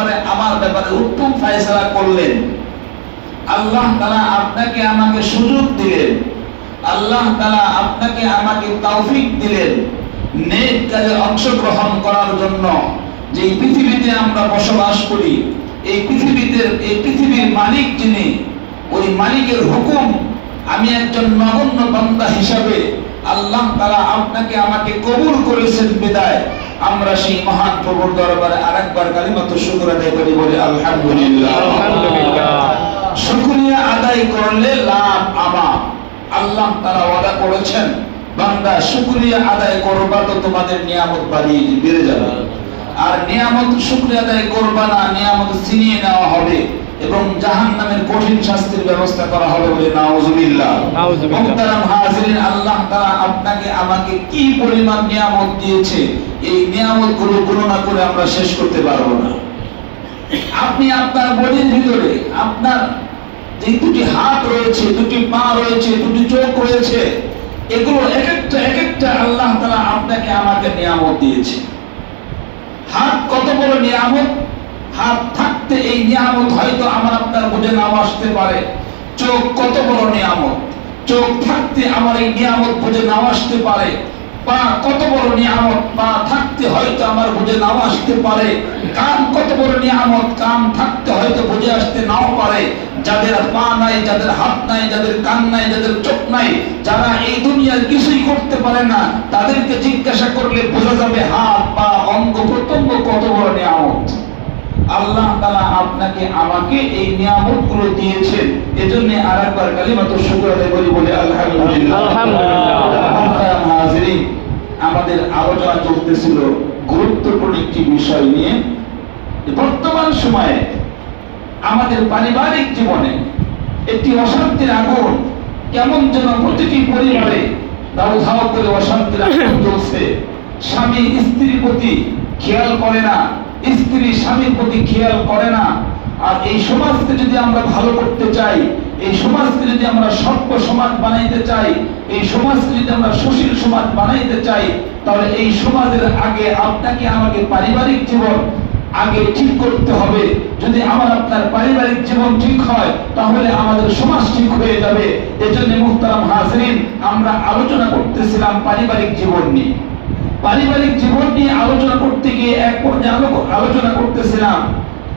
ব্যাপারে আমার ব্যাপারে উত্তম ফয়সালা করলেন। আল্লাহ তাআলা আপনাকে আমাকে সুযোগ দিলেন, আল্লাহ তাআলা আপনাকে আমাকে তৌফিক দিলেন নেক কাজে অংশগ্রহণ করার জন্য। যে পৃথিবীতে আমরা বসবাস করি, এই পৃথিবীর মালিক যিনি, ওই মালিকের হুকুম আমি একজন নগণ্য বান্দা হিসাবে আল্লাহ তাআলা আপনাকে আমাকে কবুল করেছেন বিদায় আমরা সেই মহান প্রভুর দরবারে আরেকবার কালিমাতু শুকর আদায় করি, বলি আলহামদুলিল্লাহ। শুকরিয়া আদায় করলে লাভ আমার। আল্লাহ তাআলা ওয়াদা করেছেন, বান্দা শুকরিয়া আদায় করবা তো তোমাদের নিয়ামত বেড়ে যাবে, আর নিয়ামত শুকরিয়া আদায় করবা না, নিয়ামত ছিনিয়ে নেওয়া হবে এবং জাহান্নামের কঠিন শাস্তির ব্যবস্থা করা হবে, বলে নাউজুবিল্লাহ। মুহতারাম হাজিরিন, আল্লাহ তাআলা আপনাকে আমাকে কি পরিমাণ নিয়ামত দিয়েছে, এই নিয়ামতগুলো গণনা করে আমরা শেষ করতে পারবো না। আপনি আপনার বডির ভিতরে আপনার যে দুটি হাত রয়েছে, দুটি পা রয়েছে, দুটি চোখ রয়েছে, এগুলো এক একটা আল্লাহ তাআলা আপনাকে আমাকে নিয়ামত দিয়েছে। হাত কত বড় নিয়ামত! হাত থাকতে এই নিয়ামত হয়তো আমার আপনার বুঝে নাও আসতে পারে। চোখ কত বড় নিয়ামত! চোখ থাকতে আমার এই নিয়ামত বুঝে নাও আসতে পারে। পা কত বড় নিয়ামত! পা থাকতে হয়তো আমার বুঝে নাও আসতে পারে। কান কত বড় নিয়ামত! কান থাকতে হয়তো বুঝে আসতে নাও পারে। যাদের পা নাই, যাদের হাত নাই, যাদের কান নাই, যাদের চোখ নাই, যারা এই দুনিয়ার কিছুই করতে পারে না, তাদেরকে জিজ্ঞাসা করলে বোঝা যাবে হাত পা অঙ্গ প্রত্যঙ্গ কত বড় নিয়ামত। আল্লাহ তাআলা আপনাকে আমাকে এই নিয়ামতগুলো দিয়েছেন, এজন্য আরেকবার কালিমাতু শুকর আদায় করি, বলে আলহামদুলিল্লাহ। হাজিরিন, আমাদের আলোচনা চলতেছিল গুরুত্বপূর্ণ একটি বিষয় নিয়ে। বর্তমান সময়ে আমাদের পারিবারিক জীবনে একটি অশান্তির আগুন কেমন যেন প্রতিটি পরিবারে দাউ দাউ করে অশান্তির আগুন জ্বলছে। স্বামী স্ত্রীর প্রতি খেয়াল করে না, স্ত্রী স্বামীর প্রতি খেয়াল করে না। আর এই সমাজকে যদি আমরা ভালো করতে চাই, এই সমাজকে যদি আমরা সভ্য সমাজ বানাইতে চাই, এই সমাজকে যদি আমরা সুশীল সমাজ বানাইতে চাই, তাহলে এই সমাজের আগে আপনাকে আমাকে পারিবারিক জীবন আগে ঠিক করতে হবে। যদি আমার আপনার পারিবারিক জীবন ঠিক হয়, তাহলে আমাদের সমাজ ঠিক হয়ে যাবে। এজন্য মুহতারাম হাজিরিন, আমরা আলোচনা করতেছিলাম পারিবারিক জীবন নিয়ে। পারিবারিক জীবন নিয়ে আলোচনা করতে গিয়ে এক পর্যায়ে আলোচনা করতেছিলাম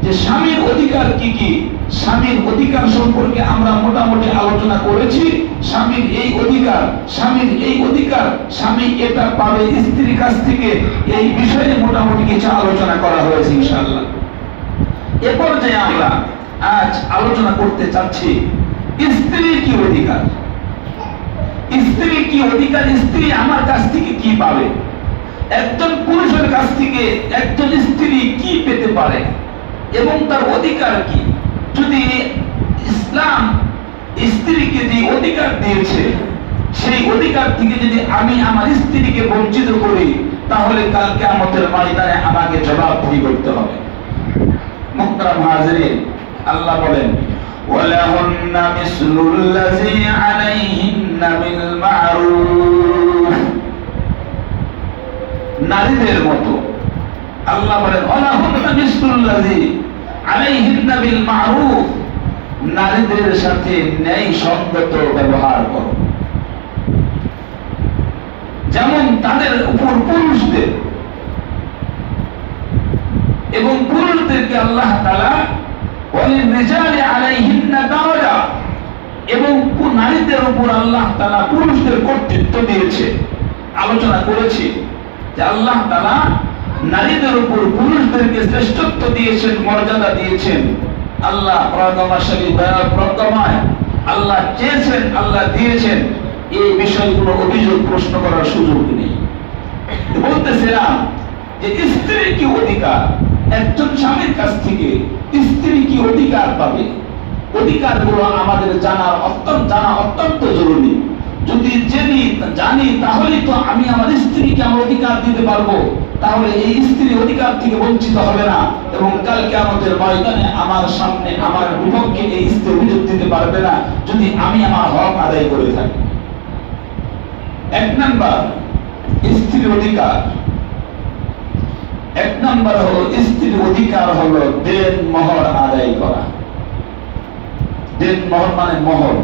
যে স্বামীর অধিকার কি কি। স্বামীর অধিকার সম্পর্কে আমরা মোটামুটি আলোচনা করেছি। স্বামীর এই অধিকার, স্বামীর এই অধিকার, স্বামী এটা পাবে স্ত্রীর কাছ থেকে, এই বিষয়ে মোটামুটি কিছু আলোচনা করা হয়েছে ইনশাআল্লাহ। এ পর্যায়ে আমরা আজ আলোচনা করতে চাচ্ছি স্ত্রীর কি অধিকার। স্ত্রী কি অধিকার, স্ত্রী আমার কাছ থেকে কি পাবে, একজন পুরুষের কাছ থেকে একজন স্ত্রী কি পেতে পারে এবং তার অধিকার কি। যদি ইসলাম স্ত্রীকে যে অধিকার দিয়েছে, সেই অধিকার থেকে যদি আমি আমার স্ত্রীকে বঞ্চিত করি, তাহলে কাল কিয়ামতের ময়দানে আমাকে জবাবদিহি করতে হবে। মুহতারাম হাজিরিন, আল্লাহ বলেন, ওয়ালাহুন্না মিসলুল্লাযী আলাইহিন্না বিল মা'রুফ। নারীদের মতো আল্লাহ বলেন, ওয়ালাহুন্না মিসলুল্লাযী আলাইহিন্না বিল মা'রুফ, নারীদের সাথে ন্যায়সঙ্গত ব্যবহার করো, যেমন তাদের উপর পুরুষদের, এবং পুরুষদেরকে আল্লাহ তাআলা ওয়ালির-রিজালি আলাইহিন্না দারাজা, এবং নারীদের উপর আল্লাহ তাআলা পুরুষদের কর্তৃত্ব দিয়েছে। আলোচনা করেছি যে আল্লাহ তাআলা নারীদের উপর পুরুষদেরকে শ্রেষ্ঠত্ব দিয়েছেন, মর্যাদা দিয়েছেন। আল্লাহ প্রজ্ঞাশালী, দয়াল, প্রজ্ঞাময়, আল্লাহ চেয়েছেন, আল্লাহ দিয়েছেন। এই বিষয়গুলো অভিযোগ প্রশ্ন করার সুযোগ নেই। বলতেছিলাম যে স্ত্রীর কি অধিকার, একজন স্বামীর কাছ থেকে স্ত্রী কি অধিকার পাবে, অধিকারগুলো আমাদের জানা অত্যন্ত জরুরি। যদি জানি তাহলেই তো আমি আমার স্ত্রীকে আমার অধিকার দিতে পারবো, তাহলে এই স্ত্রী অধিকার থেকে বঞ্চিত হবে না, এবং কাল কিয়ামতের ময়দানে আমার সামনে আমার বিপক্ষে এই স্ত্রী অভিযোগ দিতে পারবে না, যদি আমি আমার হক আদায় করে থাকি। এক নাম্বার স্ত্রীর অধিকার, এক নাম্বার হলো স্ত্রীর অধিকার হলো দেন মোহর আদায় করা। দেন মোহর মানে মোহর।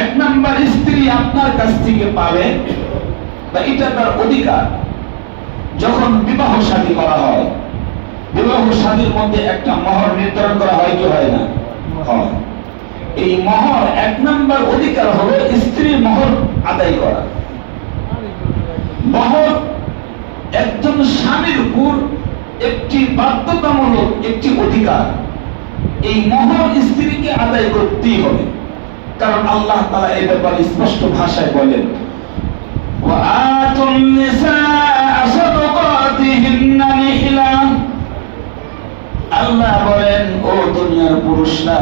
এক নাম্বার স্ত্রী আপনার কাছ থেকে পাবে, বা এটা তার অধিকার। যখন বিবাহ শাদী করা হয়, বিবাহ শাদীর মধ্যে একটা মোহর নির্ধারণ করা হয় কি হয় না? হয়। এই মোহর এক নাম্বার অধিকার হলো স্ত্রীর মোহর আদায় করা। মোহর একজন স্বামীর উপর একটি বাধ্যতামূলক একটি অধিকার। এই মোহর স্ত্রীকে আদায় করতেই হবে, কারণ আল্লাহ তাআলা এই ব্যাপারে স্পষ্ট ভাষায় বলেন, ওয়াআতুন নিসাআ সাদাকাতিহিন্না নিহলা। আল্লাহ বলেন, ও দুনিয়ার পুরুষরা,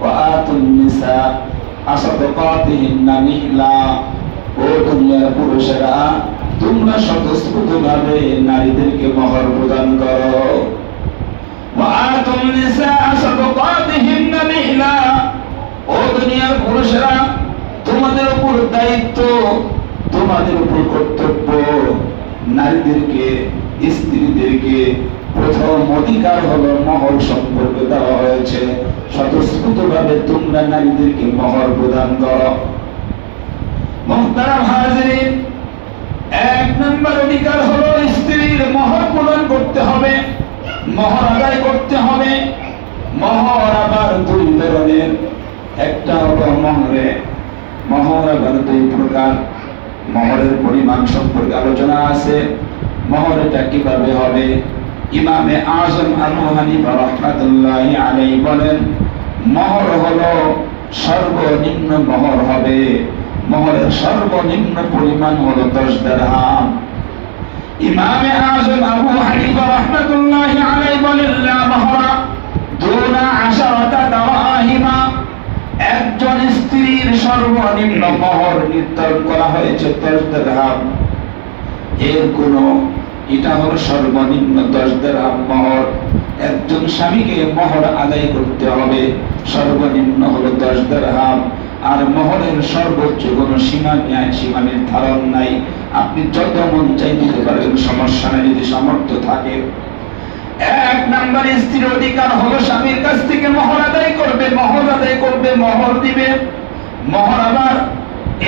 ওয়াআতুন নিসাআ সাদাকাতিহিন্না নিহলা, ও দুনিয়ার পুরুষেরা, তোমরা স্বতঃস্ফূর্তভাবে নারীদেরকে মোহর প্রদান করো। ওয়াআতুন নিসাআ সাদাকাতিহিন্না নিহলা, ও দুনিয়ার পুরুষেরা, তোমাদের উপর দায়িত্ব, তোমাদের উপর কর্তব্য, নারীদেরকে, স্ত্রীদেরকে প্রথম অধিকার হলো মোহর সম্পর্কে দেওয়া হয়েছে। স্বতঃস্ফূর্তভাবে তোমরা নারীদেরকে মোহর প্রদান করো। মুহতারাম হাজিরিন, এক নম্বর অধিকার হলো স্ত্রীর মোহর প্রদান করতে হবে, মোহর আদায় করতে হবে। মোহর আবার দুই ধরনের। একটা হলো মোহর আবার দুই প্রকার। মোহরের পরিমাণ সম্পর্কে আলোচনা আছে। মোহর এটা কিভাবে হবে? ইমামে আযম আবু হানিফা রাহমাতুল্লাহি আলাইহি বলেন, মোহর হলো সর্বনিম্ন মোহর হবে। মোহরের সর্বনিম্ন পরিমাণ হলো 10 দিরহাম। ইমামে আযম আবু হানিফা রাহমাতুল্লাহি আলাইহি বলেন, লা মোহরা দুনা 10 দিরহাম। একজন স্ত্রীর সর্বনিম্ন মোহর নির্ধারণ করা হয়েছে 10 দিরহাম। এর কোন, এটা হলো সর্বনিম্ন 10 দিরহাম মোহর। একজন স্বামীকে মোহর আদায় করতে হবে, সর্বনিম্ন হলো 10 দিরহাম। আর মোহরের সর্বোচ্চ কোনো সীমা নির্ধারণ নাই। আপনি যত মন চাই দিতে পারবেন, সমস্যা নাই, যদি সামর্থ্য থাকে। এক নাম্বার স্ত্রীর অধিকার হলো স্বামীর কাছ থেকে মোহর আদায় করবে, মোহর আদায় করবে, মোহর দিবে। মোহর আবার,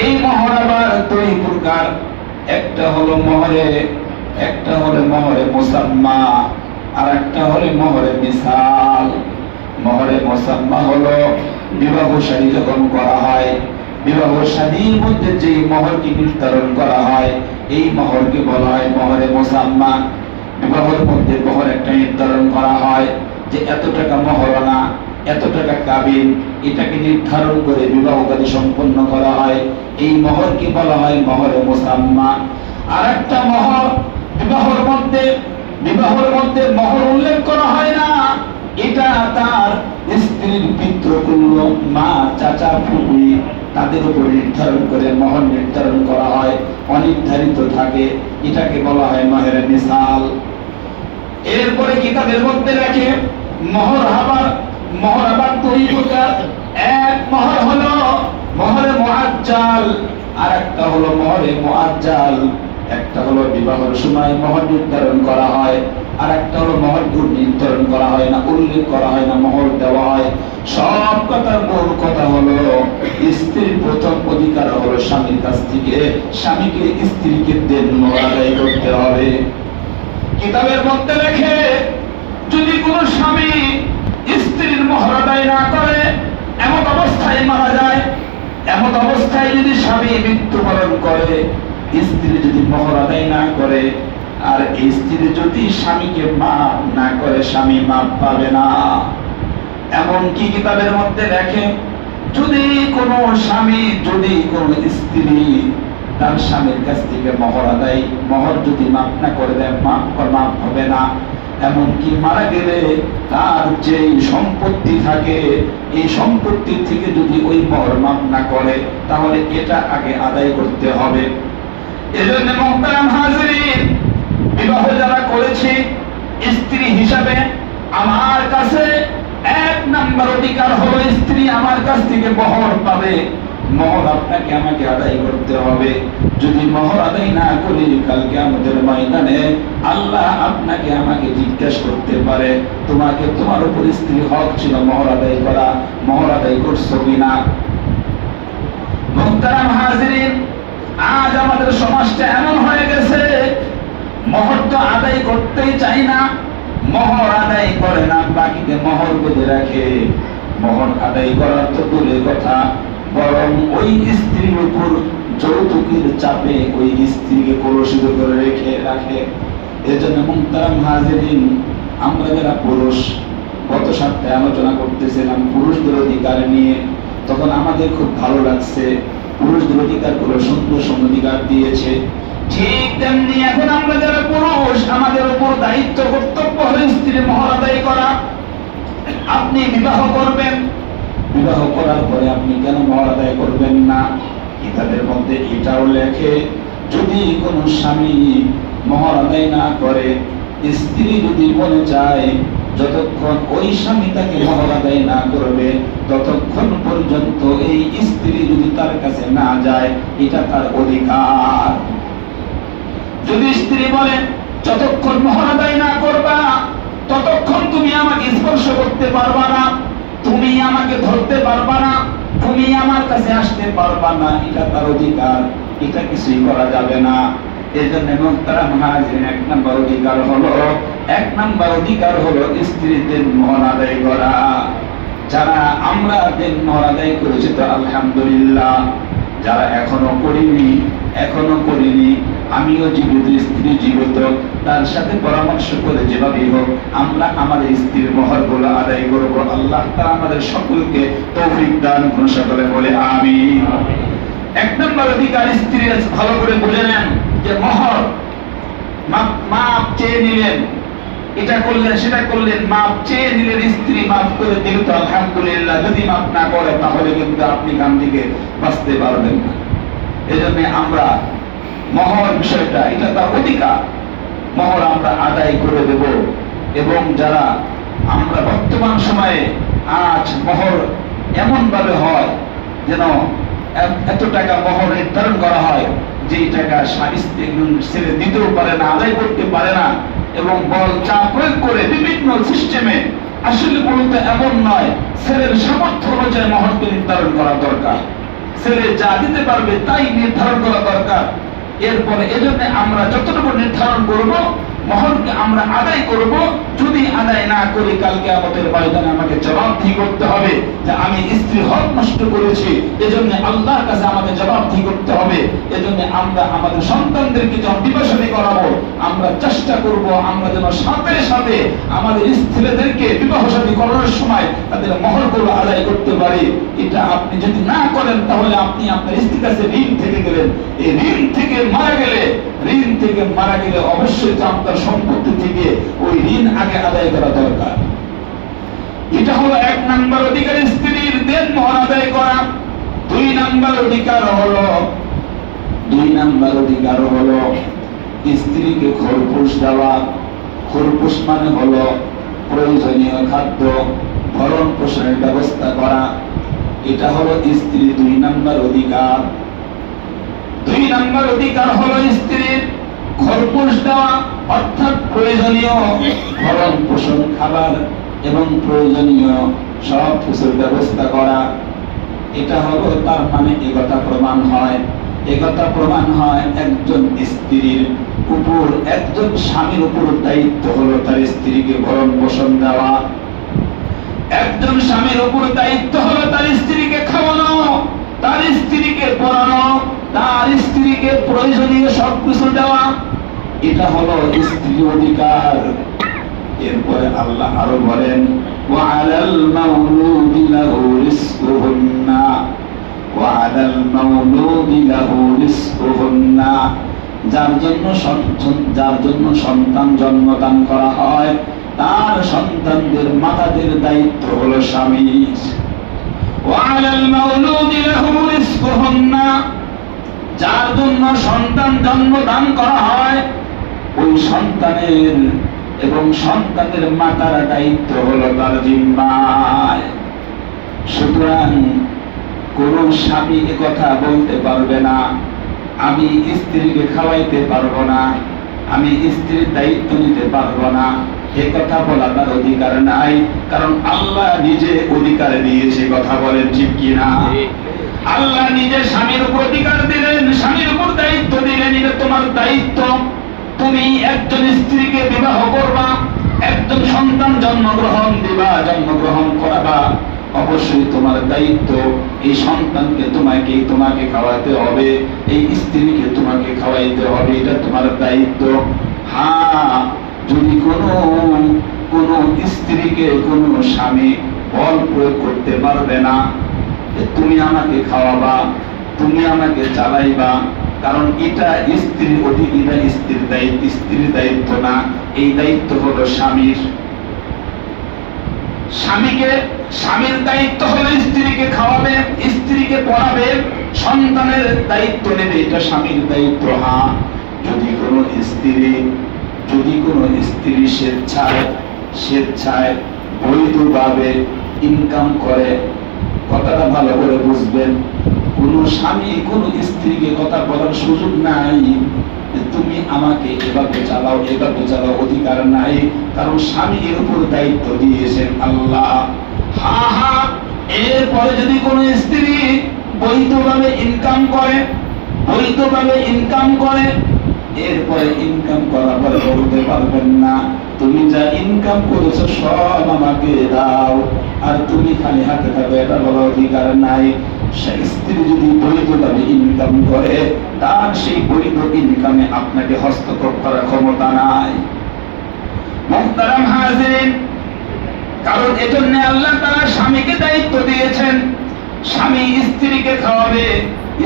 এই মোহর আবার দুই প্রকার। একটা হলো মোহরে মুসাম্মা, আর একটা হলো মোহরে মিসাল। মোহরে মুসাম্মা হলো বিবাহ শাদী যখন করা হয়, বিবাহ শাদীর মধ্যে যে মোহরকে নির্ধারণ করা হয়, এই মোহরকে বলা হয় মোহরে মুসাম্মা। বিবাহের মধ্যে মোহর একটা নির্ধারণ করা হয় যে এত টাকা মহরনা, এত টাকা কাবিন, এটাকে নির্ধারণ করে বিবাহ কাজী সম্পন্ন করা হয়। এই মোহরকে বলা হয় মোহরে মুসাম্মা। আর একটা মোহর বিবাহের মধ্যে মোহর উল্লেখ করা হয় না, এটা তার স্ত্রীর পিতৃকুল্য, মা, চাচা, ফুফি, তাদের উপর নির্ধারণ করে মোহর নির্ধারণ করা হয়, অনির্ধারিত থাকে। এটাকে বলা হয় মোহরে মিসাল। এরপরে কিতাবের মধ্যে লেখে মোহর আবার দুই প্রকার। এক মোহর হলো মোহরে মুআজ্জাল, আর একটা হলো মোহরে মুআজ্জাল। একটা হলো বিবাহের সময় মোহর নির্ধারণ করা হয়, আর একটা হলো মোহর নির্ধারণ করা হয় না, উল্লেখ করা হয় না, মোহর দেওয়া হয়। সব কথার মূল কথা হলো স্ত্রীর প্রথম অধিকার হলো স্বামীর কাছ থেকে স্বামীকে স্ত্রীকে দেন মোহর আদায় করতে হবে। কিতাবের মধ্যে লেখে, যদি কোনো স্বামী স্ত্রীর মোহর আদায় না করে, এমন অবস্থায় মারা যায়, এমন অবস্থায় যদি স্বামী মৃত্যুবরণ করে, স্ত্রী যদি মোহর আদায় না করে, আর এই স্ত্রী যদি স্বামীকে মাফ না করে, স্বামী মাফ পাবে না। এমন কি কিতাবের মধ্যে লেখে, যদি কোনো স্ত্রী তার স্বামীর কাছ থেকে মোহর যদি মাফ না করে দেয়, মাফ হবে না। এমনকি মারা গেলে তার যে সম্পত্তি থাকে, এই সম্পত্তি থেকে যদি ওই মোহর মাফ না করে, তাহলে এটা আগে আদায় করতে হবে। এজন্য মুহতারাম হাজিরিন, বিবাহ যারা করেছে স্ত্রী হিসাবে, আমার কাছে এক নাম্বার অধিকার হলো স্ত্রী আমার কাছ থেকে মোহর পাবে। মোহর আপনাকে আমাকে আদায় করতে হবে। যদি মোহর আদায় না করি, কালকে আমাদের ময়দানে আল্লাহ আপনাকে আমাকে জিজ্ঞাসা করতে পারে, তোমাকে তোমার উপর স্ত্রীর হক ছিল মোহর আদায় করা, মোহর আদায় করছো কিনা? মুহতারাম হাজিরিন, আজ আমাদের সমাজটা এমন হয়ে গেছে, মোহর তো আদায় করতেই চাই না, মোহর আদায় করে না, বাকিতে মোহর বেঁধে রাখে। মোহর আদায় করার তো দূরের কথা, বরং ওই স্ত্রীর উপর যৌতুকের চাপে ওই স্ত্রীকে কলুষিত করে রেখে রাখে। এজন্য মুহতারাম হাজিরিন, আমরা যারা পুরুষ, গত সপ্তাহে আলোচনা করতেছিলাম পুরুষদের অধিকার নিয়ে, তখন আমাদের খুব ভালো লাগছে, পুরুষদের অধিকার গুলো সুন্দর সুন্দর অধিকার দিয়েছে। ঠিক তেমনি এখন আমরা যারা পুরুষ, আমাদের উপর দায়িত্ব কর্তব্য হলো স্ত্রীর মোহর আদায় করা। আপনি বিবাহ করবেন, বিবাহ করার পরে আপনি কেন মোহর আদায় করবেন না? কিতাবের মধ্যে এটাও লেখে, যদি কোনো স্বামী মোহর আদায় না করে, স্ত্রী যদি মনে চায় যতক্ষণ ওই স্বামী তাকে মোহর আদায় না করবে, ততক্ষণ পর্যন্ত এই স্ত্রী যদি তার কাছে না যায়, এটা তার অধিকার। যদি স্ত্রী বলে যতক্ষণ মোহর আদায় না করবা, ততক্ষণ তুমি আমাকে স্পর্শ করতে পারবা না, তুমি আমাকে ধরতে পারবা না, তুমি আমার কাছে আসতে পারবা না, এটা তার অধিকার, এটা কিছুই করা যাবে না। এজন্য মুহতারাম হাজিরিন, এক নম্বর অধিকার হলো স্ত্রীদের মোহর আদায় করা। যারা আমরা দিন মোহর আদায় করেছি তো আলহামদুলিল্লাহ, যারা এখনো করিনি, আমিও জীবিত, স্ত্রী জীবিত, তার সাথে পরামর্শ করে যেভাবেই হোক আমরা আমাদের স্ত্রীর মোহর গুলো আদায় করবো। আল্লাহ তাআলা আমাদের সকলকে তৌফিক দান করুন, সকলে বলে আমিন। এক নম্বর অধিকার স্ত্রীর ভালো করে বুঝে নেন যে মোহর মাপ চেয়ে নিলেন, এটা করলেন সেটা করলেন, মাপ চেয়ে নিলেন, স্ত্রী মাফ করে দিল তো আলহামদুলিল্লাহ। যদি মাফ না করে তাহলে কিন্তু আপনি কান থেকে বাঁচতে পারবেন না। এজন্য আমরা মোহর বিষয়টা, এটা তার অধিকার, মোহর আমরা আদায় করে দেব। এবং যারা আমরা বর্তমান সময়ে আজ মোহর এমন ভাবে হয় যেন এত টাকা মোহর নির্ধারণ করা হয়, যেই টাকা ছেলে দিতেও পারে না, আদায় করতে পারে না, এবং বল চাপ প্রয়োগ করে বিভিন্ন সিস্টেমে। আসলে বলতে এমন নয়, ছেলের সামর্থ্য অনুযায়ী মোহরকে নির্ধারণ করা দরকার, ছেলে যা দিতে পারবে তাই নির্ধারণ করা দরকার। এরপরে এজন্য আমরা যতটুকু নির্ধারণ করব, মোহরকে আমরা আদায় করব। যদি আদায় না করি, কালকে আমাদের ময়দানে আমাকে জবাবদিহি করতে হবে যে আমি স্ত্রীর হক নষ্ট করেছি। এজন্য আল্লাহর কাছে আমাদের জবাবদিহি করতে হবে। এজন্য আমরা আমাদের সন্তানদেরকে যখন বিবাহ শাদী করাবো, আমরা চেষ্টা করব আমরা যেন সাথে সাথে আমাদের ছেলেদেরকে বিবাহ শাদী করানোর সময় তাদের মোহরগুলো আদায় করতে পারি। এটা আপনি যদি না করেন, তাহলে আপনি আপনার স্ত্রীর কাছে ঋণ থেকে গেলেন। এই ঋণ থেকে মারা গেলে অবশ্যই আপনার সম্পত্তি থেকে ওই ঋণ আগে আদায় করা দরকার। এটা হলো এক নম্বর অধিকার, স্ত্রীর দেন মোহর আদায় করা। দুই নম্বর অধিকার হলো স্ত্রীকে খরপোশ দেওয়া। খরপোশ মানে হলো প্রয়োজনীয় খাদ্য, ভরণ পোষণের ব্যবস্থা করা। এটা হলো স্ত্রীর দুই নম্বর অধিকার। দুই নম্বর অধিকার হলো স্ত্রীর খরপোশ দেওয়া, অর্থাৎ প্রয়োজনীয় ভরণ পোষণ, খাবার এবং প্রয়োজনীয় সব কিছুর ব্যবস্থা করা। এটা হলো তার মানে একথা প্রমাণ হয় একজন স্ত্রীর উপর, একজন স্বামীর উপর দায়িত্ব হলো তার স্ত্রীকে ভরণ পোষণ দেওয়া। একজন স্বামীর উপর দায়িত্ব হলো তার স্ত্রীকে খাওয়ানো, তার স্ত্রীকে পড়ানো, তার স্ত্রীকে প্রয়োজনীয় সবকিছু দেওয়া। এটা হলো স্ত্রীর অধিকার। এরপরে আল্লাহ আরো বলেন, ওয়ালাল মাউলুদি লাহু রিজকুহুন্না, ওয়ালাল মাউলুদি লাহু রিজকুহুন্না। যার জন্য সন্তান জন্মদান করা হয়, তার সন্তানদের মাতাদের দায়িত্ব হলো স্বামীর। ওয়ালাল মাউলুদি লাহু রিজকুহুন্না, যার জন্য সন্তান জন্মদান করা হয়, ওই সন্তানের এবং সন্তানের মাতার দায়িত্ব হলো তার জিম্মায়। সুতরাং কোন স্বামী এ কথা বলতে পারবে না আমি স্ত্রীকে খাওয়াইতে পারবো না, আমি স্ত্রীর দায়িত্ব নিতে পারবো না, এ কথা বলার তার অধিকার নাই। কারণ আল্লাহ নিজে অধিকার দিয়েছে। কথা বলেন ঠিক কিনা? আল্লাহ নিজে স্বামীর উপর অধিকার দিলেন, স্বামীর উপর দায়িত্ব দিলেন। এটা তোমার দায়িত্ব। তুমি একজন স্ত্রীকে বিবাহ করবা, একজন সন্তান জন্মগ্রহণ দিবা, জন্মগ্রহণ করাবা, অবশ্যই তোমার দায়িত্ব। এই সন্তানকে তোমাকে খাওয়াতে হবে, এই স্ত্রীকে তোমাকে খাওয়াইতে হবে, এটা তোমার দায়িত্ব। হ্যাঁ, যদি কোন স্ত্রীকে কোন স্বামী বল প্রয়োগ করতে পারবে না, তুমি আমাকে খাওয়াবা, তুমি আমাকে চালাইবা, কারণ এটা স্ত্রীর অধিকার, এটা স্ত্রীর দায়িত্ব না, এই দায়িত্ব হলো স্বামীর। স্বামীর দায়িত্ব হলো স্ত্রীকে খাওয়াবে, স্ত্রীকে পড়াবে, সন্তানের দায়িত্ব নেবে, এটা স্বামীর দায়িত্ব। হ্যাঁ, যদি কোনো স্ত্রী স্বেচ্ছায় বৈধভাবে ইনকাম করে, কথাটা ভালো করে বুঝবেন, কোন স্বামী কোন স্ত্রীকে কথা বলার সুযোগ নাই তুমি আমাকে এভাবে চালাও, অধিকার নাই। কারণ স্বামী এর উপর দায়িত্ব দিয়েছেন আল্লাহ। এরপরে যদি কোন স্ত্রী বৈধভাবে ইনকাম করে, এরপরে ইনকাম করার পরে বলতে পারবেন না তুমি যা ইনকাম করেছো সব আমাকে দাও, আর তুমি খালি হাতে থাকো, এটা বলার অধিকার নাই। স্ত্রী যদি বৈধভাবে ইনকাম করে, তার সেই বৈধ ইনকামে আপনাকে হস্তক্ষেপ করার ক্ষমতা নাই। মুহতারাম হাজিরিন, কারণ এজন্য আল্লাহ তাআলা স্বামীকে দায়িত্ব দিয়েছেন, স্বামী স্ত্রীকে খাওয়াবে,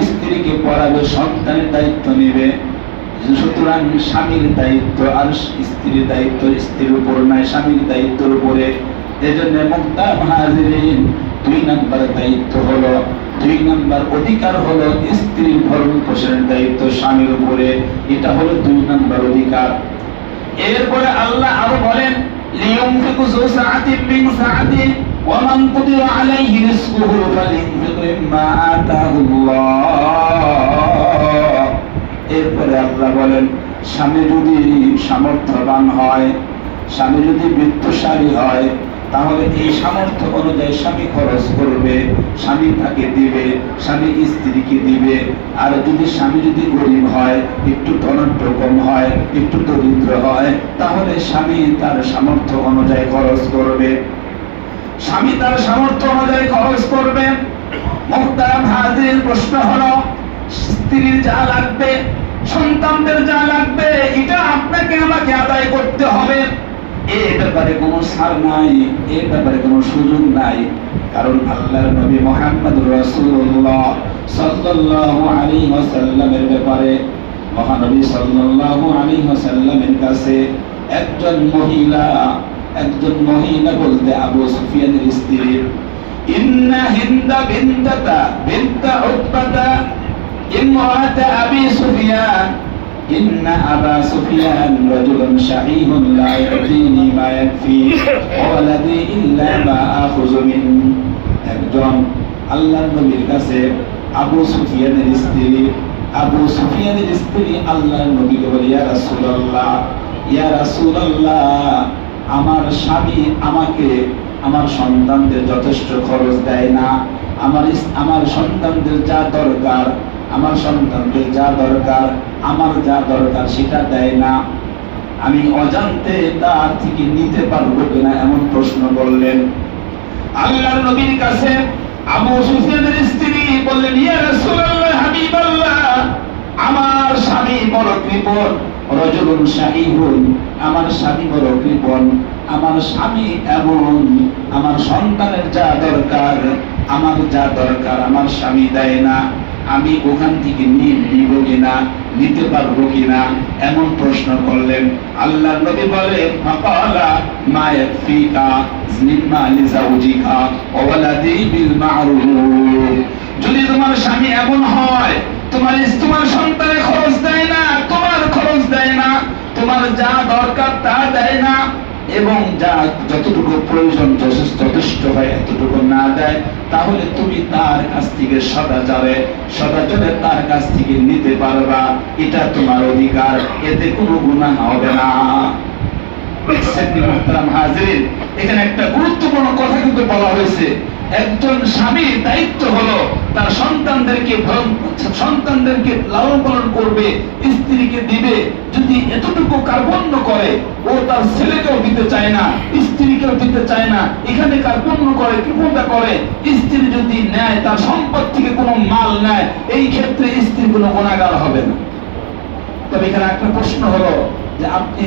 স্ত্রীকে পড়াবে, সন্তানের দায়িত্ব নেবে। সুতরাং স্বামীর দায়িত্ব আর স্ত্রীর দায়িত্ব স্ত্রীর উপর নাই, স্বামীর দায়িত্বের উপরে। এজন্য মুহতারাম হাজিরিন, 2 নম্বর দায়িত্ব হলো, 2 নম্বর অধিকার হলো স্ত্রীর ভরণ পোষণের দায়িত্ব স্বামীর উপরে। এটা হলো 2 নম্বর অধিকার। এরপরে আল্লাহ আরো বলেন, লিয়ুনফিকু যু সাআতিন মিন সাআতিহি ওয়া মান কুদিরা আলাইহি রিজকুহু ফালিয়ুনফিক মিম্মা আতাহুল্লাহ। এরপরে আল্লাহ বলেন, স্বামী যদি সামর্থ্যবান হয়, স্বামী যদি বিত্তশালী হয়, তাহলে এই সামর্থ্য অনুযায়ী স্বামী খরচ করবে, স্বামী তাকে দিবে, স্বামী স্ত্রীকে দিবে। আর যদি স্বামী গরিব হয়, একটু ধনাঢ্য কম হয়, একটু দরিদ্র হয়, তাহলে স্বামী তার সামর্থ্য অনুযায়ী খরচ করবে, স্বামী তার সামর্থ্য অনুযায়ী খরচ করবে। মুহতারাম হাজির, প্রশ্ন হলো, স্ত্রীর যা লাগবে, সন্তানদের যা লাগবে, এটা আপনাকে আমাকে আদায় করতে হবে। এই ব্যাপারে কোনো ছাড় নাই, এই ব্যাপারে কোনো সুযোগ নাই। কারণ আল্লাহর নবী মুহাম্মদুর রাসূলুল্লাহ সাল্লাল্লাহু আলাইহি ওয়াসাল্লামের ব্যাপারে, মহানবী সাল্লাল্লাহু আলাইহি ওয়াসাল্লামের কাছে একজন মহিলা বলতে আবু সুফিয়ানের স্ত্রী, ইন্না হিন্দা বিনতা উতবাতা ইমরাত আবি সুফিয়ান, ইন্না আবা সুফিয়ান রাজুলুন শাহীহুন লা ইয়াতিনি মা ইয়াকফি ওয়ালাদি ইল্লা মা আখুযু মিন। একজন আল্লাহর নবীর কাছে আবু সুফিয়ানের স্ত্রী আল্লাহর নবীকে বলে, ইয়া রাসূলুল্লাহ, আমার স্বামী আমাকে আমার সন্তানদের যথেষ্ট খরচ দেয় না, আমার সন্তানদের যা দরকার, আমার যা দরকার সেটা দেয় না, আমি অজান্তে তার থেকে নিতে পারবো কিনা, এমন প্রশ্ন করলেন। আল্লাহর নবীর কাছে আবু সুফিয়ানের স্ত্রী বললেন, ইয়া রাসূলুল্লাহ, হাবিবাল্লাহ, আমার স্বামী বড় কৃপণ, রাজুলুন শাহীহুন, আমার স্বামী বড় কৃপণ, আমার স্বামী এমন, আমার সন্তানের যা দরকার আমার স্বামী দেয় না, আমি ওখান থেকে নিব কিনা, নিতে পারবো কিনা, এমন প্রশ্ন করলেন। আল্লাহর নবী বলেন, ফাকালা মা ইয়াকফিকা মিম্মা লিজাওজিকা ওয়া ওয়ালাদি বিল মা'রুফ। যদি তোমার স্বামী এমন হয়, তোমার সন্তানের খরচ দেয় না, তোমার খরচ দেয় না, তোমার যা দরকার তা দেয় না, এবং যা যতটুকু প্রয়োজন যথেষ্ট হয় এতটুকু না দেয়, তাহলে তুমি তার কাছ থেকে সদাচরে তার কাছ থেকে নিতে পারবা, এটা তোমার অধিকার, এতে কোনো গুনাহ হবে না। এখানে একটা গুরুত্বপূর্ণ কথা কিন্তু বলা হয়েছে, একজন স্বামীর দায়িত্ব হলো তার সন্তানদেরকে লালন পালন করবে, স্ত্রীকে দিবে। যদি এতটুকু কার্পণ্য করে, ও তার ছেলেকেও দিতে চায় না, স্ত্রীকেও দিতে চায় না, এখানে কার্পণ্য করে, কৃপণতা করে, স্ত্রী যদি নেয় তার সম্পদ থেকে কোনো মাল নেয়, এই ক্ষেত্রে স্ত্রী কোনো গুনাহগার হবে না। তবে এখানে একটা প্রশ্ন হলো যে আপনি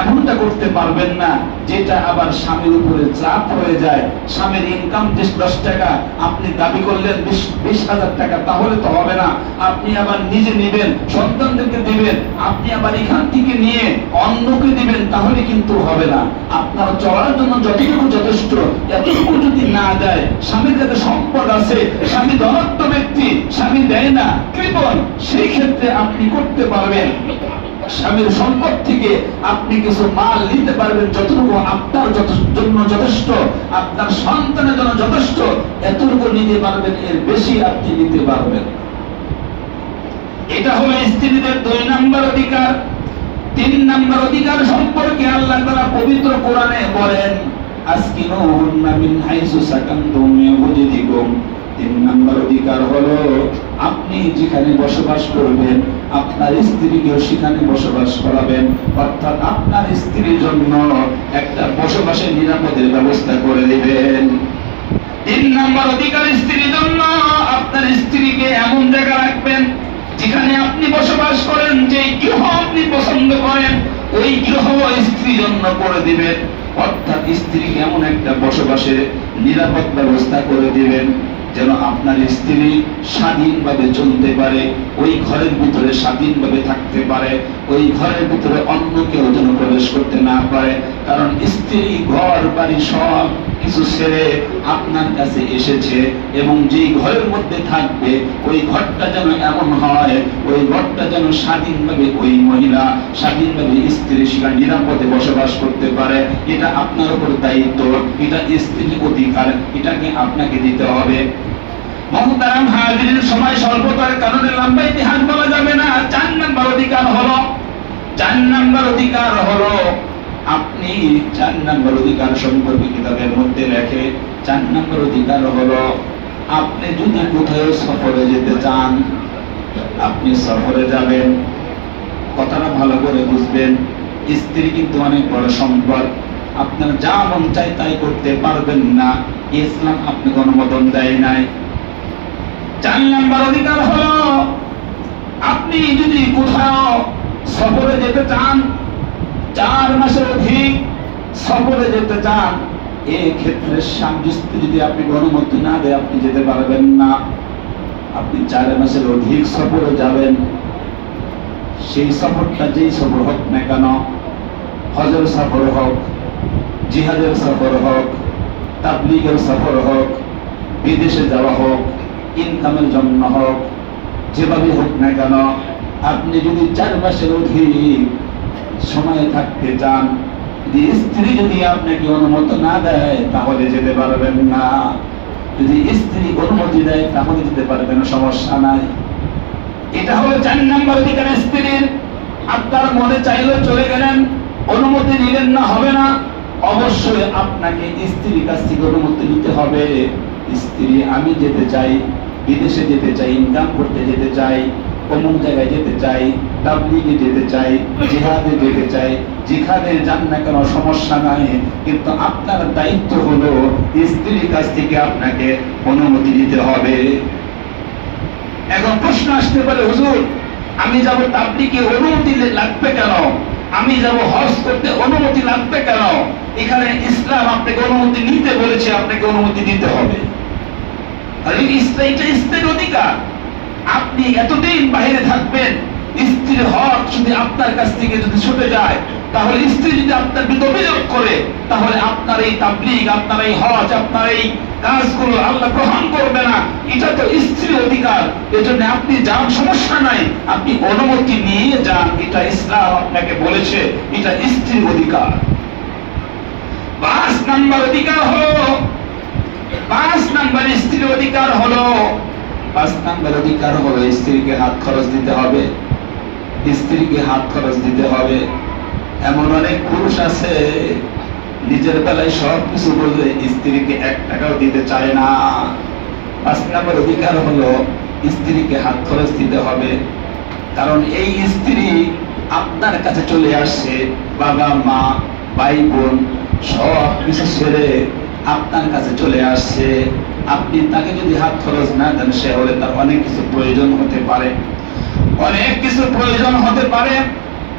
এমনটা করতে পারবেন না যেটা আবার স্বামীর উপরে চাপ হয়ে যায়। স্বামীর ইনকাম 10 টাকা, আপনি দাবি করলেন 20,000 টাকা, তাহলে তো হবে না। আপনি আবার নিজে নেবেন, সন্তানদেরকে দিবেন, আপনি আবার এখান থেকে নিয়ে অন্যকে দিবেন, তাহলে কিন্তু হবে না। আপনার চলার জন্য যতটুকু যথেষ্ট, এতটুকু যদি না দেয়, স্বামীর কাছে সম্পদ আছে, স্বামী ধনাত্ম ব্যক্তি, স্বামী দেয় না, কৃপণ, সেই ক্ষেত্রে আপনি করতে পারবেন, স্বামীর সম্পদ থেকে আপনি কিছু মাল নিতে পারবেন, যতটুকু আপনার জন্য যথেষ্ট, আপনার সন্তানের জন্য যথেষ্ট, এতটুকু নিতে পারবেন, এর বেশি আপনি নিতে পারবেন। এটা হলো স্ত্রীদের 2 নম্বর অধিকার। 3 নম্বর অধিকার সম্পর্কে আল্লাহ তাআলা পবিত্র কোরআনে বলেন, আসকিনুহুন্না মিন হাইসু সাকানতুম মিন বুজদিকুম। 3 নম্বর অধিকার হলো আপনি যেখানে বসবাস করবেন, আপনার স্ত্রীকেও সেখানে বসবাস করাবেন, অর্থাৎ আপনার স্ত্রীর জন্য একটা বসবাসের নিরাপদের ব্যবস্থা করে দিবেন। 3 নম্বর অধিকার স্ত্রীর জন্য, আপনার স্ত্রীকে এমন জায়গা রাখবেন যেখানে আপনি বসবাস করেন, যে গৃহ আপনি পছন্দ করেন, ওই গৃহ স্ত্রীর জন্য করে দিবেন। অর্থাৎ স্ত্রীকে এমন একটা বসবাসের নিরাপদ ব্যবস্থা করে দিবেন যেন আপনার স্ত্রী স্বাধীনভাবে চলতে পারে, ওই ঘরের ভিতরে স্বাধীনভাবে থাকতে পারে, ওই ঘরের ভিতরে অন্য কেউ যেন প্রবেশ করতে না পারে। কারণ স্ত্রী ঘর বাড়ি সব কিছু ছেড়ে আপনার কাছে এসেছে, এবং যেই ঘরের মধ্যে থাকবে ওই ঘরটা যেন এমন হয়, ওই ঘরটা যেন স্বাধীনভাবে ওই মহিলা স্বাধীনভাবে স্ত্রী সেখানে নিরাপদে বসবাস করতে পারে। এটা আপনার উপর দায়িত্ব, এটা স্ত্রীর অধিকার, এটাকে আপনাকে দিতে হবে। মুহতারাম হাজিরিন, সময় স্বল্পতার কারণে লম্বা ইতিহাস বলা যাবে না। 4 নম্বর অধিকার হলো আপনি 4 নম্বর অধিকার সম্পর্কে কিতাবের মধ্যে লেখে, 4 নম্বর অধিকার হলো আপনি যদি কোথাও সফরে যেতে চান, আপনি সফরে যাবেন, কথাটা ভালো করে বুঝবেন। স্ত্রী কিন্তু অনেক বড় সম্পদ, আপনার যা মন চাই তাই করতে পারবেন না, ইসলাম আপনাকে অনুমোদন দেয় নাই। 4 নম্বর অধিকার হলো আপনি যদি কোথাও সফরে যেতে চান, 4 মাসের অধিক সফরে যেতে চান, এই ক্ষেত্রে স্বামী স্ত্রী যদি আপনি অনুমতি না দেয়, আপনি যেতে পারবেন না। আপনি 4 মাসের অধিক সফরে যাবেন, সেই সফরটা যেই সফর হোক না কেন, হজের সফর হোক, জিহাদের সফর হোক, তাবলীগের সফর হোক, বিদেশে যাওয়া হোক, ইনকামের জন্য হোক, যেভাবে হোক না কেন, আপনি যদি 4 মাসের অধিক সময় থাকতে চান, স্ত্রী যদি আপনাকে অনুমতি না দেয় তাহলে যেতে পারবেন না। যদি স্ত্রী অনুমতি দেয় তাহলে যেতে পারবেন, সমস্যা নাই। এটা হলো 4 নম্বর অধিকার স্ত্রীর। আপনার মনে চাইলে চলে গেলেন, অনুমতি নিলেন না, হবে না। অবশ্যই আপনাকে স্ত্রীর কাছ থেকে অনুমতি নিতে হবে। স্ত্রী, আমি যেতে চাই, বিদেশে যেতে চাই, ইনকাম করতে যেতে চাই, অমুক জায়গায় যেতে চাই, তাবলীগে যেতে চাই, জিহাদে যেতে চাই, যেখানে যান না কেন সমস্যা নাই, কিন্তু আপনার দায়িত্ব হলো স্ত্রীর কাছ থেকে আপনাকে অনুমতি দিতে হবে। এখন প্রশ্ন আসতে পারে, হুজুর আমি যাব তাবলীগে, অনুমতি লাগবে কেন? আমি যাব হজ করতে, অনুমতি লাগবে কেন? এখানে ইসলাম আপনাকে অনুমতি নিতে বলেছে, আপনাকে অনুমতি দিতে হবে। আর এটা স্ত্রীর অধিকার। আপনি এতদিন বাইরে থাকবেন, স্ত্রীর হক যদি আপনার কাছ থেকে যদি ছুটে যায়, তাহলে স্ত্রী যদি আপনার বিরুদ্ধে অভিযোগ করে করে, তাহলে আপনার এই তাবলীগ, আপনার এই হজ, আপনার এই কাজগুলো আল্লাহ গ্রহণ করবে না। এটা তো স্ত্রীর অধিকার, এজন্য আপনি যান, সমস্যা নাই, আপনি অনুমতি নিয়ে যান, এটা ইসলাম আপনাকে বলেছে, এটা স্ত্রীর অধিকার। 5 নাম্বার অধিকার হলো, 5 নাম্বার স্ত্রীর অধিকার হলো, 5 নাম্বার অধিকার হলো স্ত্রীকে হাত খরচ দিতে হবে। স্ত্রীকে হাত খরচ দিতে হবে। এমন অনেক পুরুষ আছে নিজের বেলায় সব কিছু বললে স্ত্রীকে 1 টাকাও দিতে চায় না। 5 নাম্বার অধিকার হলো স্ত্রীকে হাত খরচ দিতে হবে। কারণ এই স্ত্রী আপনার কাছে চলে আসছে, বাবা মা ভাই বোন সব কিছু ছেড়ে আপনার কাছে চলে আসছে। আপনি তাকে যদি হাত খরচ না দেন, সে হলে তার অনেক কিছু প্রয়োজন হতে পারে, অনেক কিছু প্রয়োজন হতে পারে,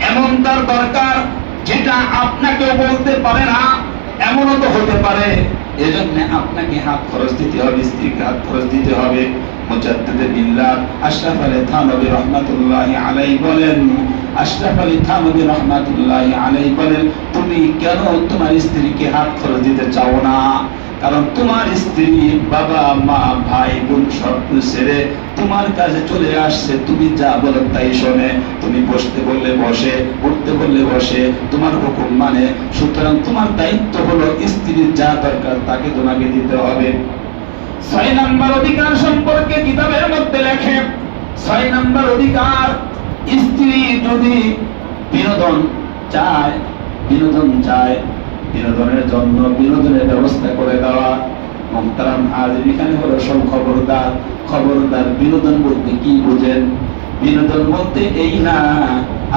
এমন তার দরকার যেটা আপনাকেও বলতে পারে না, এমনও তো হতে পারে। এজন্য আপনাকে হাত খরচ দিতে হবে, স্ত্রীকে হাত খরচ দিতে হবে। মুজাদ্দিদে বিল্লাহ আশরাফ আলী থানভী রাহমাতুল্লাহি আলাইহি বলেন, আশরাফ আলী থানভী রাহমাতুল্লাহি আলাইহি বলেন, তুমি কেন তোমার স্ত্রীকে হাত খরচ দিতে চাও না? কারণ তোমার স্ত্রী বাবা মা ভাই বোন সব ছেড়ে তোমার কাছে চলে আসছে, তুমি যা বলো তাই শোনে, তুমি বসতে বললে বসে, উঠতে বললে বসে, তোমার হুকুম মানে। সুতরাং তোমার দায়িত্ব হলো স্ত্রীর যা দরকার তাকে তোমাকে দিতে হবে। 6 নাম্বার অধিকার সম্পর্কে কিতাবের মধ্যে লেখে, 6 নাম্বার অধিকার, স্ত্রী যদি বিনোদন চায়, বিনোদনের জন্য বিনোদনের ব্যবস্থা করে দেওয়া। মুহতারাম হাজির, এখানে হলো সব খবরদার, বিনোদন বলতে কি বুঝেন? বিনোদন বলতে এই না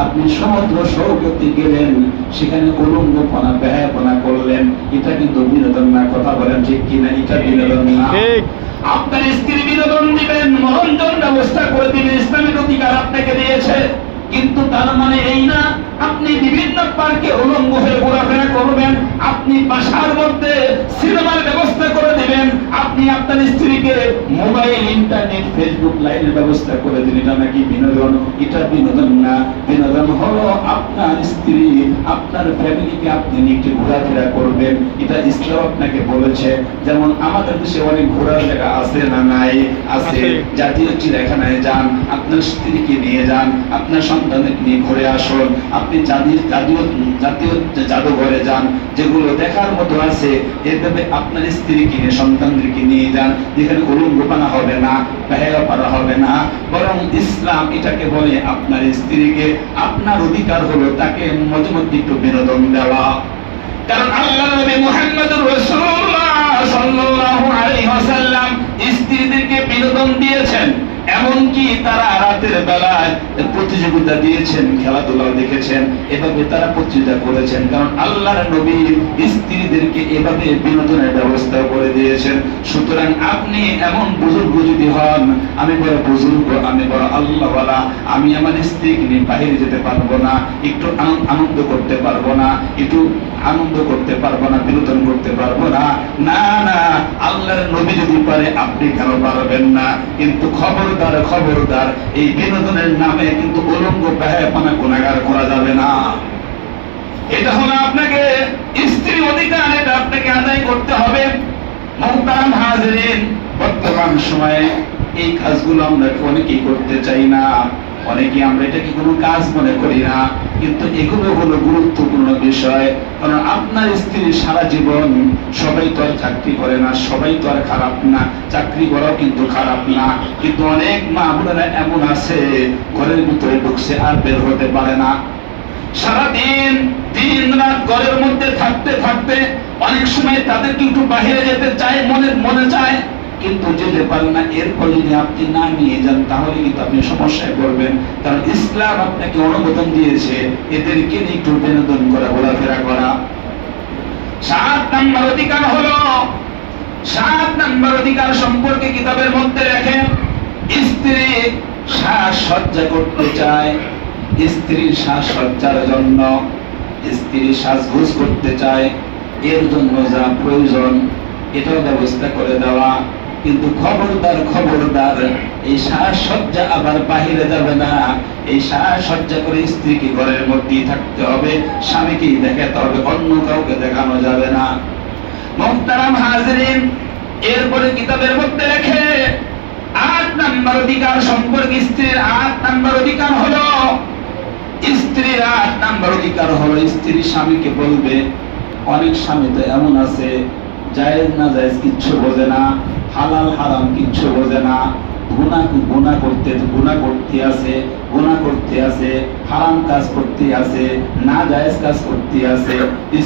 আপনি সমুদ্র সৈকতে গেলেন, সেখানে উলঙ্গপনা বেহায়াপনা করলেন, এটা কিন্তু বিনোদন না। কথা বলেন ঠিক কিনা? এটা বিনোদন না। আপনার স্ত্রী বিনোদন দিবেন, মনোরঞ্জন ব্যবস্থা করে দিবেন, ইসলামের অধিকার আপনাকে দিয়েছে, কিন্তু তার মানে এই না আপনি বিভিন্ন পার্কে উলঙ্গ হয়ে ঘোরাফেরা করবেন, আপনি বাসার মধ্যে সিনেমার ব্যবস্থা করে দিবেন, আপনি আপনার স্ত্রীকে মোবাইল, ইন্টারনেট, ফেসবুক লাইনের ব্যবস্থা করে দিন। এটা নাকি বিনোদন? এটা বিনোদন না। বিনোদন হলো আপনার স্ত্রী, আপনার ফ্যামিলিকে আপনি নিয়ে ঘোরাফেরা করবেন, এটা ইসলাম আপনাকে বলেছে। যেমন আমাদের দেশে অনেক ঘোরার জায়গা আছে না নাই? আছে। জাতীয় চিড়িয়াখানায় যান, আপনার স্ত্রীকে নিয়ে যান, আপনার সন্তানকে নিয়ে ঘুরে আসুন। আপনি জাতীয় জাদুঘরে যান, যেগুলো দেখার মতো আছে, এভাবে আপনার স্ত্রীকে নিয়ে, সন্তানদেরকে নিয়ে যান, যেখানে উলঙ্গপনা হবে না, বেহায়াপনা হবে না। বরং ইসলাম এটাকে বলে আপনার স্ত্রীকে, আপনার অধিকার হলো তাকে মাঝে মধ্যে একটু বিনোদন দেওয়া। কারণ আল্লাহ নবী মুহাম্মদুর রাসূলুল্লাহ সাল্লাল্লাহু আলাইহি ওয়াসাল্লাম স্ত্রীদেরকে বিনোদন দিয়েছেন। এমনকি তারা রাতের বেলায় প্রতিযোগিতা দিয়েছেন, খেলাধুলা দেখেছেন, এভাবে তারা প্রতিযোগিতা করেছেন। কারণ আল্লাহর নবী স্ত্রীদেরকে এভাবে বিনোদনের ব্যবস্থা করে দিয়েছেন। সুতরাং আপনি এমন বুজুর্গ যদি হন, আমি বড় বুজুর্গ, আমি বড় আল্লাহওয়ালা, আমি আমার স্ত্রীকে নিয়ে বাইরে যেতে পারবো না, একটু আনন্দ করতে পারবো না, বিনোদন করতে পারবো না, না না, আল্লাহর নবী যদি পারে আপনি কেন পারবেন না? কিন্তু খবরদার, এই বিনোদনের নামে কিন্তু উলঙ্গ বেহায়াপনা গুনাহগার করা যাবে না। এটা হলো আপনাকে স্ত্রী অধিকার, এটা আপনাকে আদায় করতে হবে। মুহতারাম হাজিরিন, বর্তমান সময়ে এই কাজগুলো আমরা অনেকেই করতে চাই না, অনেকে আমরা এটাকে কোনো কাজ মনে করি না, কিন্তু এগুলো হলো গুরুত্বপূর্ণ বিষয়। কারণ আপনার স্ত্রী সারা জীবন, সবাই তো আর চাকরি করে না, সবাই তো আর খারাপ না, চাকরি করাও কিন্তু খারাপ না, কিন্তু অনেক মা বোনেরা এমন আছে ঘরের ভিতরে ঢুকছে আর বের হতে পারে না। সারাদিন দিন রাত ঘরের মধ্যে থাকতে অনেক সময় তাদেরকে একটু বাহিরে যেতে চায়, মনে চায়, কিন্তু যেতে পারে না। এরপর যদি আপনি না নিয়ে যান, তাহলে কিন্তু আপনি সমস্যায় পড়বেন। কারণ ইসলাম আপনাকে অনুমোদন দিয়েছে এদেরকে নিয়ে একটু বিনোদন করা, ঘোরাফেরা করা। 7 নাম্বার অধিকার হলো, 7 নাম্বার অধিকার সম্পর্কে কিতাবের মধ্যে লেখেন, স্ত্রী সাজসজ্জা করতে চায়, স্ত্রীর সাজসজ্জার জন্য, স্ত্রী সাজগোজ করতে চায়, এর জন্য যা প্রয়োজন এটাও ব্যবস্থা করে দেওয়া। কিন্তু খবরদার, এই সাজসজ্জা আবার বাহিরে যাবে না। এই সাজসজ্জা করে স্ত্রীকে ঘরের মধ্যেই থাকতে হবে, স্বামীকেই দেখাতে হবে, অন্য কাউকে কাউকে দেখানো যাবে না। মুহতারাম হাজিরিন, এরপরে কিতাবের মধ্যে লেখে 8 নম্বর অধিকার সম্পর্কে স্ত্রীর 8 নম্বর অধিকার হলো, স্ত্রীর 8 নম্বর অধিকার হলো স্ত্রী স্বামীকে বলবে। অনেক স্বামী তো এমন আছে জায়েজ না জায়েজ কিচ্ছু বোঝে না, হালাল হারাম কিচ্ছু বোঝে না, গুনাহ করতে আছে, হারাম কাজ করতে আছে, না জায়েজ কাজ করতে আছে।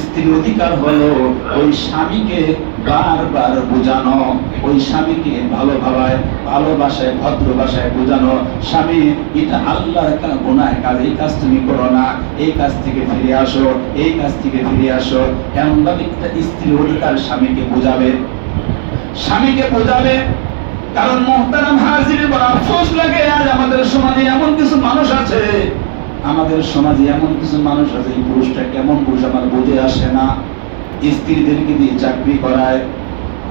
স্ত্রীর অধিকার হলো ওই স্বামীকে বারবার বোঝানো, ওই স্বামীকে ভালোবাসায় ভদ্র ভাষায় বোঝানো, স্বামী এটা আল্লাহর গুনাহ কাজ, এই কাজ তুমি করো না, এই কাজ থেকে ফিরে আসো, এই কাজ থেকে ফিরে আসো। এমন ভাবে স্ত্রীর অধিকার স্বামীকে বোঝাবে। কারণ মুহতারাম হাজিরিন, বড় আফসোস লাগে আজ আমাদের সমাজে এমন কিছু মানুষ আছে, এই পুরুষটা কেমন পুরুষ আমার বুঝে আসে না। স্ত্রীদেরকে দিয়ে চাকরি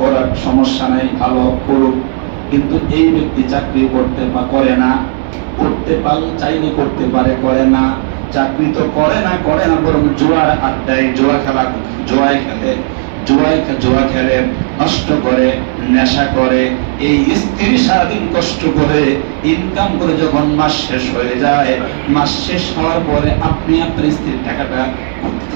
করার সমস্যা নাই, ভালো করুক, কিন্তু এই ব্যক্তি চাকরি করে না, চাইলে করতে পারে, করে না, চাকরি তো করে না বরং জুয়ার আড্ডায় জুয়া খেলে, নষ্ট করে, নেশা করে। এই স্ত্রী সারাদিন কষ্ট করে ইনকাম করে যখন মাস শেষ হয়ে যায়, মাস শেষ হওয়ার পরে আপনি আপনার স্ত্রীর টাকাটা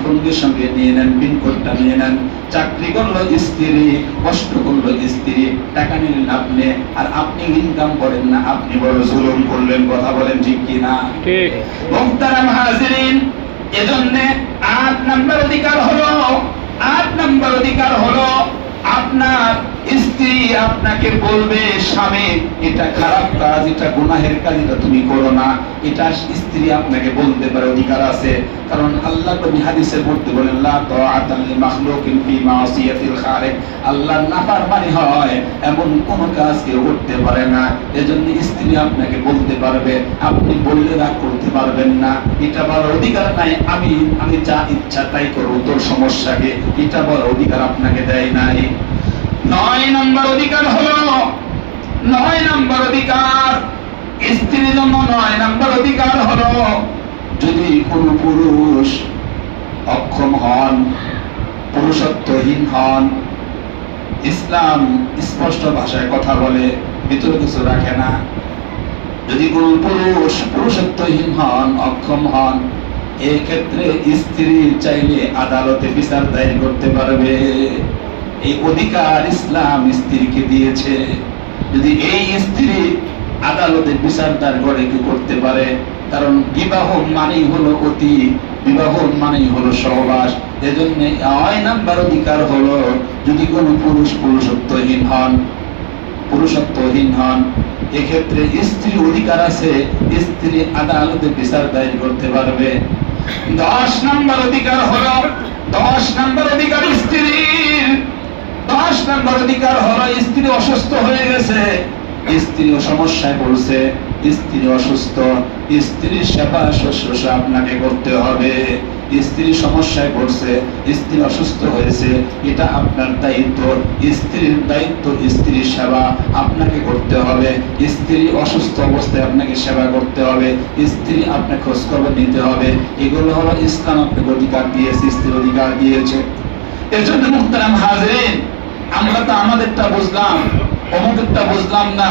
সঙ্গে সঙ্গে নিয়ে নেন, পিনকোডটা নিয়ে নেন। চাকরি করলো স্ত্রী, কষ্ট করলো স্ত্রী, টাকা নিলেন আপনি, আর আপনি ইনকাম করেন না, আপনি বড় জুলুম করলেন। কথা বলেন ঠিক কিনা? ঠিক। মুহতারাম হাজিরিন, এজন্য 8 নম্বর অধিকার হলো আপনার স্ত্রী আপনাকে বলবে, স্বামী এটা খারাপ কাজ, এটা গুনাহের কাজ, এটা তুমি করো না, এটা স্ত্রী আপনাকে বলতে পারে, অধিকার আছে। কারণ আল্লাহ নবী হাদিসের মধ্যে বলেন, লা তাআতা লিমাখলুকিন ফি মাসিয়াতিল খালিক, আল্লাহর নাফরমানি হয় এমন কোন কাজ কেউ করতে পারে না। এজন্য স্ত্রী আপনাকে বলতে পারবে, আপনি বললে রাগ করতে পারবেন না। এটা বলার অধিকার নাই আমি যা ইচ্ছা তাই করব, তোর সমস্যা কি, এটা বলার অধিকার আপনাকে দেয় নাই। 9 নম্বর অধিকার হলো, 9 নম্বর অধিকার স্ত্রীর জন্য, 9 নম্বর অধিকার হলো, যদি কোনো পুরুষ অক্ষম হন, পুরুষত্বহীন হন, ইসলাম স্পষ্ট ভাষায় কথা বলে, ভিতরে কিছু রাখে না। যদি কোনো পুরুষ পুরুষত্বহীন হন, অক্ষম হন, এই ক্ষেত্রে স্ত্রী চাইলে আদালতে বিচার দায়ের করতে পারবে। এই অধিকার ইসলাম স্ত্রীকে দিয়েছে। যদি এই স্ত্রী আদালতে বিচার দায়ের করে কি করতে পারে, কারণ বিবাহ মানেই হলো অতি, বিবাহ মানেই হলো সহবাস। এজন্য 9 নম্বর অধিকার হলো, যদি কোনো পুরুষ পুরুষত্বহীন হন, এক্ষেত্রে স্ত্রী অধিকার আছে, স্ত্রী আদালতে বিচার দায়ের করতে পারবে। 10 নম্বর অধিকার হলো, 10 নম্বর অধিকার স্ত্রীর, 10 নম্বর অধিকার হলো, স্ত্রী অসুস্থ হয়ে গেছে, স্ত্রী সমস্যায় পড়ছে, স্ত্রী অসুস্থ, স্ত্রীর সেবা শুশ্রূষা আপনাকে করতে হবে। স্ত্রী সমস্যায় পড়ছে, স্ত্রী অসুস্থ হয়েছে, এটা আপনার দায়িত্ব, স্ত্রীর দায়িত্ব, স্ত্রীর সেবা আপনাকে করতে হবে। স্ত্রী অসুস্থ অবস্থায় আপনাকে সেবা করতে হবে, স্ত্রী আপনাকে খোঁজ খবর নিতে হবে। এগুলো হলো ইসলাম আপনাকে অধিকার দিয়েছে, স্ত্রীর অধিকার দিয়েছে। এর জন্য মুহতারাম হাজিরিন, আমরা তো আমাদেরটা বুঝলাম, অমুকেরটা বুঝলাম না।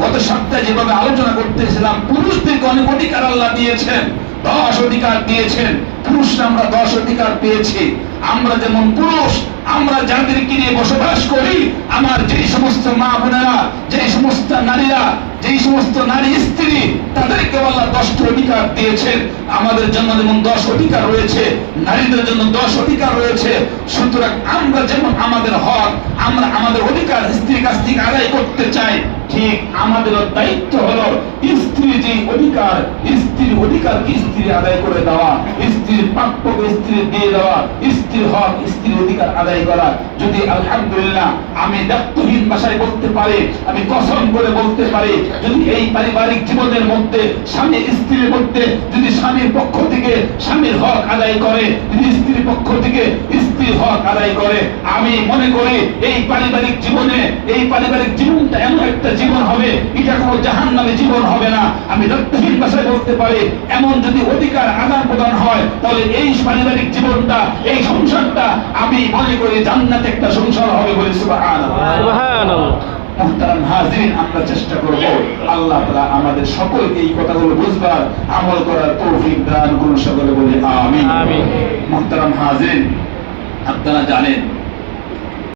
গত সপ্তাহে যেভাবে আলোচনা করতেছিলাম, পুরুষদেরকে অনেক অধিকার আল্লাহ দিয়েছেন, 10 অধিকার দিয়েছেন। পুরুষরা আমরা 10 অধিকার পেয়েছি। আমরা যেমন পুরুষ, আমরা যাদেরকে নিয়ে বসবাস করি, আমার যেই সমস্ত মা বোনেরা, যেই সমস্ত নারীরা, যেই সমস্ত নারী স্ত্রী, তাদেরকে আল্লাহ 10টি অধিকার দিয়েছেন। আমাদের জন্য যেমন 10 অধিকার রয়েছে, নারীদের জন্য 10 অধিকার রয়েছে। সুতরাং আমরা যেমন আমাদের হক, আমরা আমাদের অধিকার স্ত্রীর কাছ থেকে আদায় করতে চাই, ঠিক আমাদেরও দায়িত্ব হলো স্ত্রীর যে অধিকার, স্ত্রীর অধিকারকে স্ত্রী আদায় করে দেওয়া, স্ত্রীর প্রাপ্যকে স্ত্রী দিয়ে দেওয়া, স্ত্রীর হক, স্ত্রীর অধিকার আদায় করা। যদি আলহামদুলিল্লাহ আমি দায়িত্বহীন ভাষায় বলতে পারি, আমি কসম করে বলতে পারি, যদি এই পারিবারিক জীবনের মধ্যে স্বামী স্ত্রীর মধ্যে যদি স্বামীর পক্ষ থেকে স্বামীর হক আদায় করে, যদি স্ত্রীর পক্ষ থেকে স্ত্রী স্ত্রীর হক আদায় করে, আমি মনে করি এই পারিবারিক জীবনটা এমন একটা জীবন হবে, এটা কোনো জাহান্নামী জীবন হবে না। আমি রক্তহীন ভাষায় বলতে পারি, এমন যদি অধিকার আদান প্রদান হয়, তাহলে এই পারিবারিক জীবনটা, এই সংসারটা আমি মনে করি জান্নাতে একটা সংসার হবে বলে সুবহানাল্লাহ। সুবহানাল্লাহ। মুহতারাম হাজিরিন, আমরা চেষ্টা করব আল্লাহ তাআলা আমাদের সকলকে এই কথাগুলো বুঝবার, আমল করার তৌফিক দান করুন, সকলে বলি আমিন। আমিন। মুহতারাম হাজিরিন, আপনারা জানেন